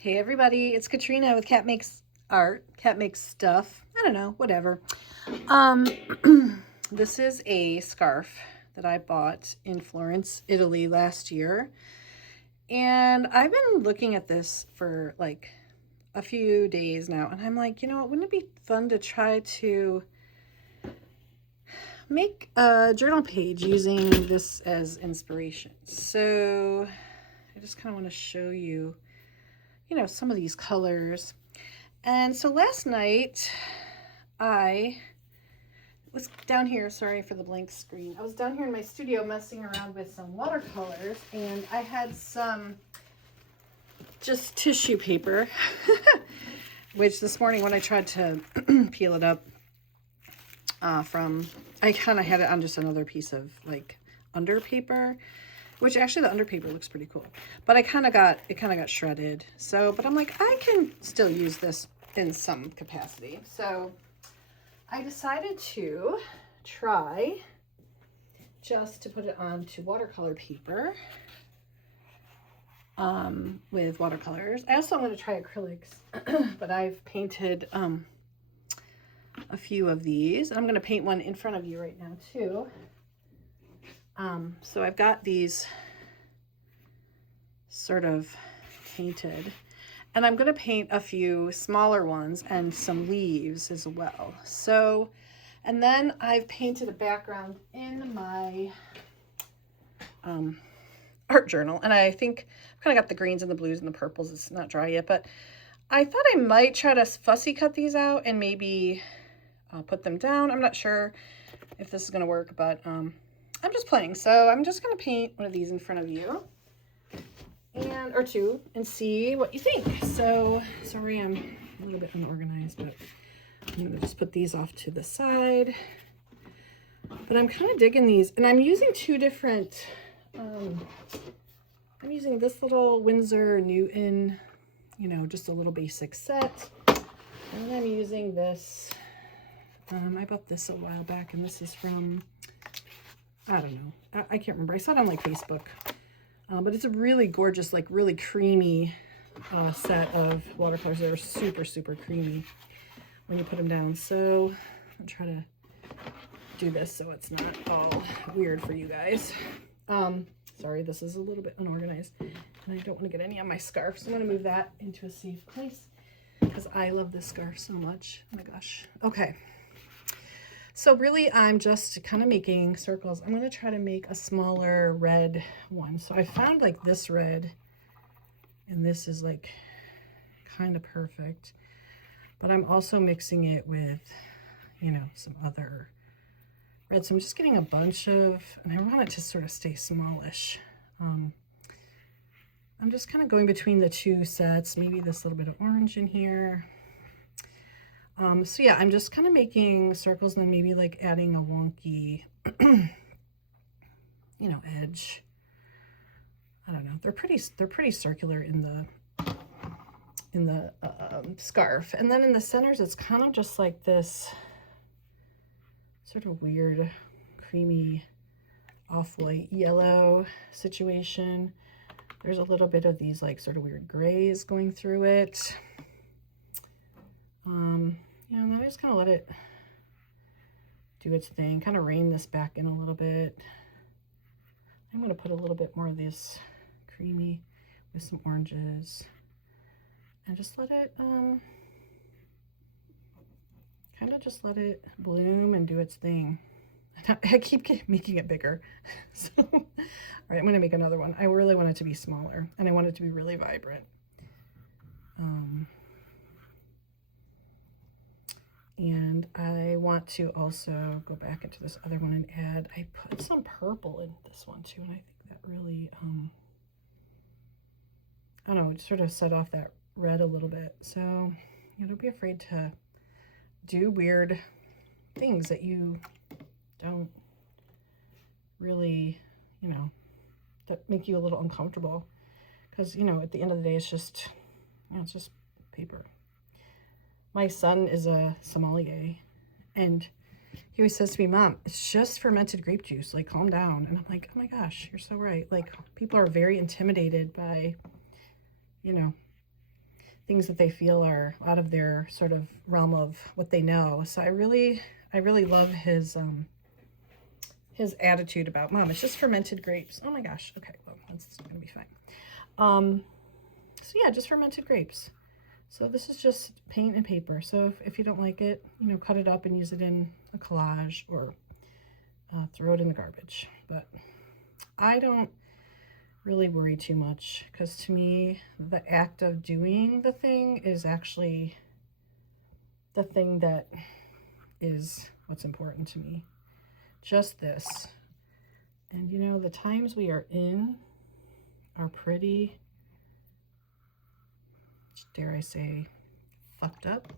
Hey everybody, it's Katrina with Cat Makes Art, Cat Makes Stuff. I don't know, whatever. Um, this is a scarf that I bought in Florence, Italy last year. And I've been looking at this for like a few days now. And I'm like, wouldn't it be fun to try to make a journal page using this as inspiration? So I just kind of want to show you, some of these colors. And so last night, I was down here, sorry for the blank screen. I was down here in my studio messing around with some watercolors, and I had some just tissue paper, which this morning when I tried to peel it up I kind of had it on just another piece of like under paper, which actually the under paper looks pretty cool. But it kind of got shredded. So, but I'm like, I can still use this in some capacity. So I decided to try just to put it onto watercolor paper with watercolors. I also want to try acrylics, but I've painted a few of these. I'm going to paint one in front of you right now too. So I've got these sort of painted, and I'm going to paint a few smaller ones and some leaves as well. So, and then I've painted a background in my art journal, and I think I've kind of got the greens and the blues and the purples. It's not dry yet, but I thought I might try to fussy cut these out and maybe put them down. I'm not sure if this is going to work, but I'm just playing. So I'm just going to paint one of these in front of you, or two, and see what you think. So sorry I'm a little bit unorganized, but I'm going to just put these off to the side. But I'm kind of digging these, and I'm using two different, I'm using this little Winsor Newton, just a little basic set. And then I'm using this, I bought this a while back, and this is from, I don't know, I can't remember. I saw it on like Facebook. But it's a really gorgeous, like really creamy set of watercolors. They're super, super creamy when you put them down. So I'll try to do this so it's not all weird for you guys. Sorry, this is a little bit unorganized, and I don't want to get any on my scarf. So I'm going to move that into a safe place because I love this scarf so much. Oh my gosh. Okay. So really, I'm just kind of making circles. I'm going to try to make a smaller red one. So I found like this red, and this is like kind of perfect. But I'm also mixing it with, some other red. So I'm just getting a bunch of, and I want it to sort of stay smallish. I'm just kind of going between the two sets, maybe this little bit of orange in here. So yeah, I'm just kind of making circles and then maybe like adding a wonky, edge. I don't know. They're pretty circular in the scarf. And then in the centers, it's kind of just like this sort of weird, creamy, off-white yellow situation. There's a little bit of these like sort of weird grays going through it. And then I just kind of let it do its thing, kind of rein this back in a little bit. I'm going to put a little bit more of this creamy with some oranges and just let it, kind of just let it bloom and do its thing. I keep making it bigger. So, all right, I'm going to make another one. I really want it to be smaller, and I want it to be really vibrant. And I want to also go back into this other one and add, I put some purple in this one too, and I think that really, I don't know, it sort of set off that red a little bit. So, don't be afraid to do weird things that you don't really, that make you a little uncomfortable. Because, at the end of the day, it's just, it's just paper. My son is a sommelier, and he always says to me, Mom, it's just fermented grape juice. Like, calm down. And I'm like, oh my gosh, you're so right. Like, people are very intimidated by, things that they feel are out of their sort of realm of what they know. So I really love his attitude about, Mom, it's just fermented grapes. Oh my gosh. Okay, well, that's gonna be fine. So yeah, just fermented grapes. So this is just paint and paper. So if you don't like it, you know, cut it up and use it in a collage, or throw it in the garbage. But I don't really worry too much, because to me, the act of doing the thing is actually the thing that is what's important to me. Just this. And you know, the times we are in are pretty, dare I say, fucked up,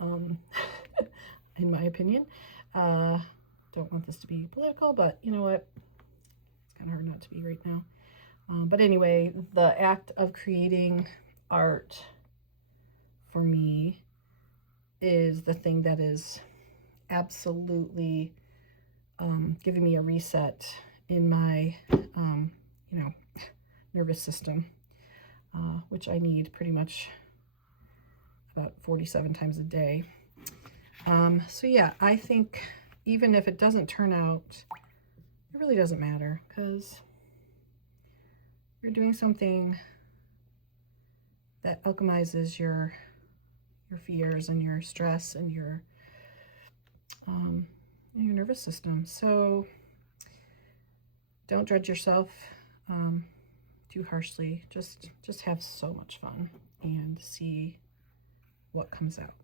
in my opinion. Don't want this to be political, but you know what? It's kind of hard not to be right now. But anyway, the act of creating art for me is the thing that is absolutely giving me a reset in my, you know, nervous system, which I need pretty much about 47 times a day. So yeah, I think even if it doesn't turn out, it really doesn't matter, because you're doing something that alchemizes your fears and your stress and your nervous system. So don't judge yourself too harshly. Just have so much fun and see what comes out.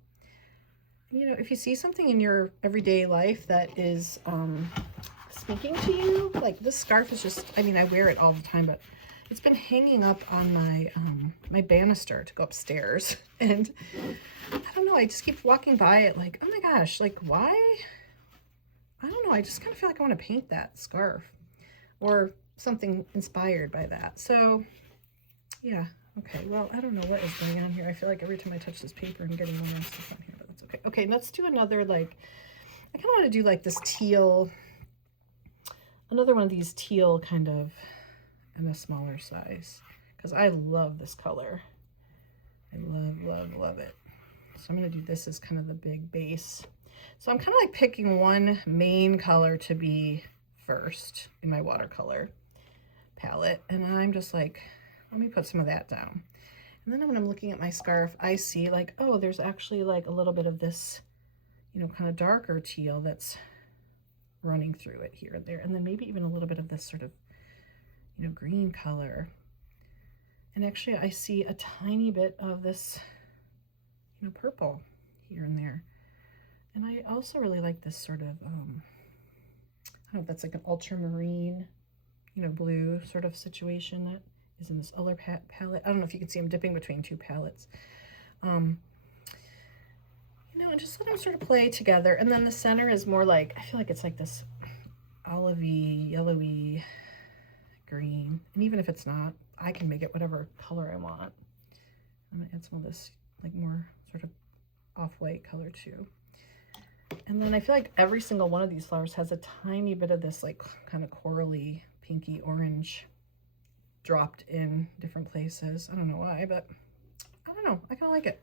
You know, if you see something in your everyday life that is speaking to you, like this scarf is just, I mean, I wear it all the time, but it's been hanging up on my my banister to go upstairs, and I don't know, I just keep walking by it like, oh my gosh, like why? I don't know, I just kind of feel like I want to paint that scarf or something inspired by that. So yeah, okay, well, I don't know what is going on here. I feel like every time I touch this paper, I'm getting more stuff on here, but that's okay. Okay, let's do another, like, I kind of want to do like this teal, another one of these teal kind of in a smaller size, because I love this color. I love it. So I'm going to do this as kind of the big base. So I'm kind of like picking one main color to be first in my watercolor palette, and I'm just like, let me put some of that down. And then when I'm looking at my scarf, I see like, oh, there's actually like a little bit of this, you know, kind of darker teal that's running through it here and there, and then maybe even a little bit of this sort of, you know, green color. And actually I see a tiny bit of this, you know, purple here and there. And I also really like this sort of, I don't know if that's like an ultramarine, you know, blue sort of situation that is in this other palette. I don't know if you can see I'm dipping between two palettes. You know, and just let them sort of play together. And then the center is more like, I feel like it's like this olivey, yellowy green. And even if it's not, I can make it whatever color I want. I'm gonna add some of this like more sort of off-white color too. And then I feel like every single one of these flowers has a tiny bit of this like kind of corally, pinky orange dropped in different places. I don't know why, but I don't know, I kind of like it.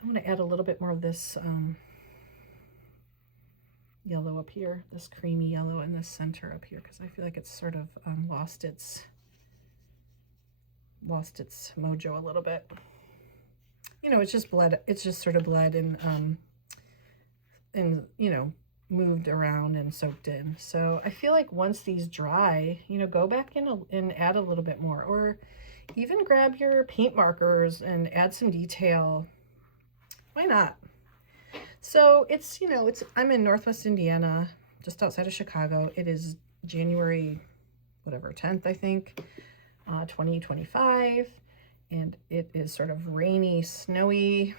I'm going to add a little bit more of this yellow up here, this creamy yellow in the center up here, because I feel like it's sort of lost its mojo a little bit. You know, it's just bled, it's just sort of bled and you know, moved around and soaked in. So I feel like once these dry, you know, go back in and add a little bit more, or even grab your paint markers and add some detail. Why not? So it's, you know, I'm in Northwest Indiana, just outside of Chicago. It is January, whatever, 10th, I think, 2025. And it is sort of rainy, snowy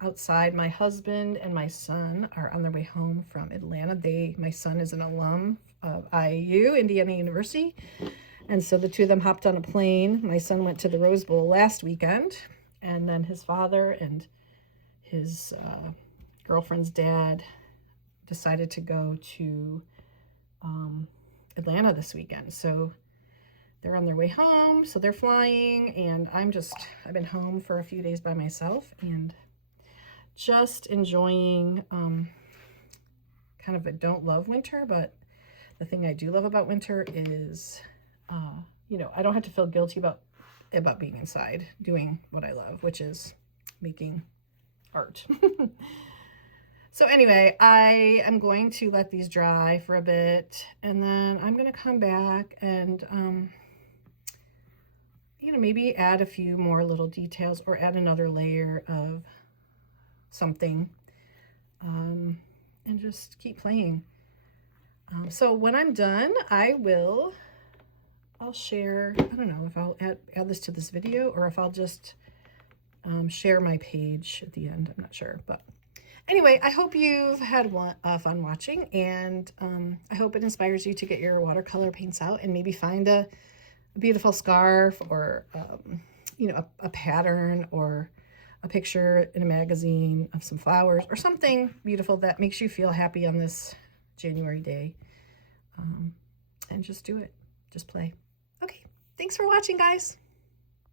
outside. My husband and my son are on their way home from Atlanta. My son is an alum of IU, Indiana University. And so the two of them hopped on a plane. My son went to the Rose Bowl last weekend, and then his father and his girlfriend's dad decided to go to Atlanta this weekend. So they're on their way home, so they're flying, and I've been home for a few days by myself and just enjoying, kind of, I don't love winter, but the thing I do love about winter is, you know, I don't have to feel guilty about being inside doing what I love, which is making art. So anyway, I am going to let these dry for a bit, and then I'm going to come back and, you know, maybe add a few more little details or add another layer of something, and just keep playing. So when I'm done, I'll share, I don't know if I'll add this to this video or if I'll just share my page at the end. I'm not sure, but anyway, I hope you've had fun watching, and I hope it inspires you to get your watercolor paints out and maybe find a beautiful scarf or, you know, a pattern or a picture in a magazine of some flowers or something beautiful that makes you feel happy on this January day. And just do it. Just play. Okay, thanks for watching, guys.